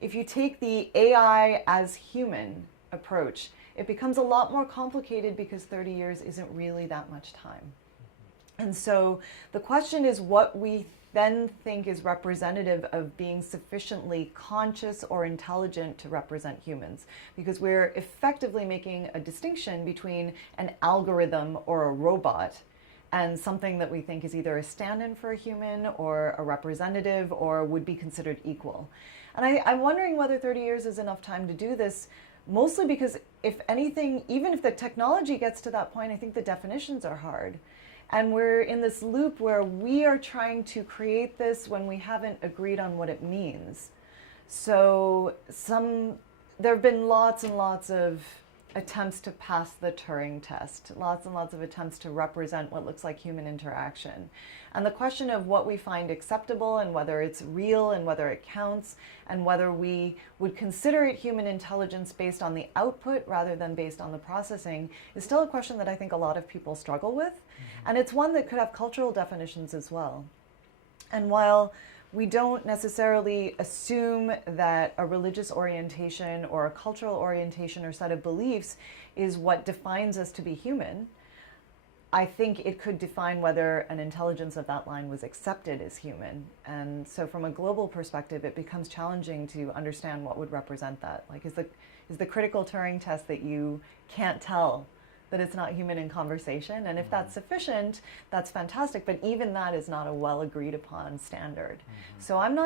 if you take the AI as human approach, it becomes a lot more complicated because 30 years isn't really that much time. And so the question is what we then think is representative of being sufficiently conscious or intelligent to represent humans, because we're effectively making a distinction between an algorithm or a robot and something that we think is either a stand-in for a human or a representative or would be considered equal. And I'm wondering whether 30 years is enough time to do this, mostly because if anything, even if the technology gets to that point, I think the definitions are hard. And we're in this loop where we are trying to create this when we haven't agreed on what it means. So there have been lots and lots of attempts to pass the Turing test, lots and lots of attempts to represent what looks like human interaction. And the question of what we find acceptable and whether it's real and whether it counts and whether we would consider it human intelligence based on the output rather than based on the processing is still a question that I think a lot of people struggle with. Mm-hmm. And it's one that could have cultural definitions as well. And while we don't necessarily assume that a religious orientation or a cultural orientation or set of beliefs is what defines us to be human, I think it could define whether an intelligence of that line was accepted as human. And so from a global perspective, it becomes challenging to understand what would represent that. Like, is the critical Turing test that you can't tell that it's not human in conversation? And if that's sufficient, that's fantastic. But even that is not a well agreed upon standard. Mm-hmm. So I'm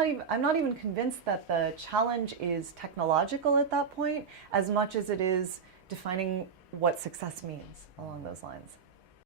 not even convinced that the challenge is technological at that point, as much as it is defining what success means along those lines.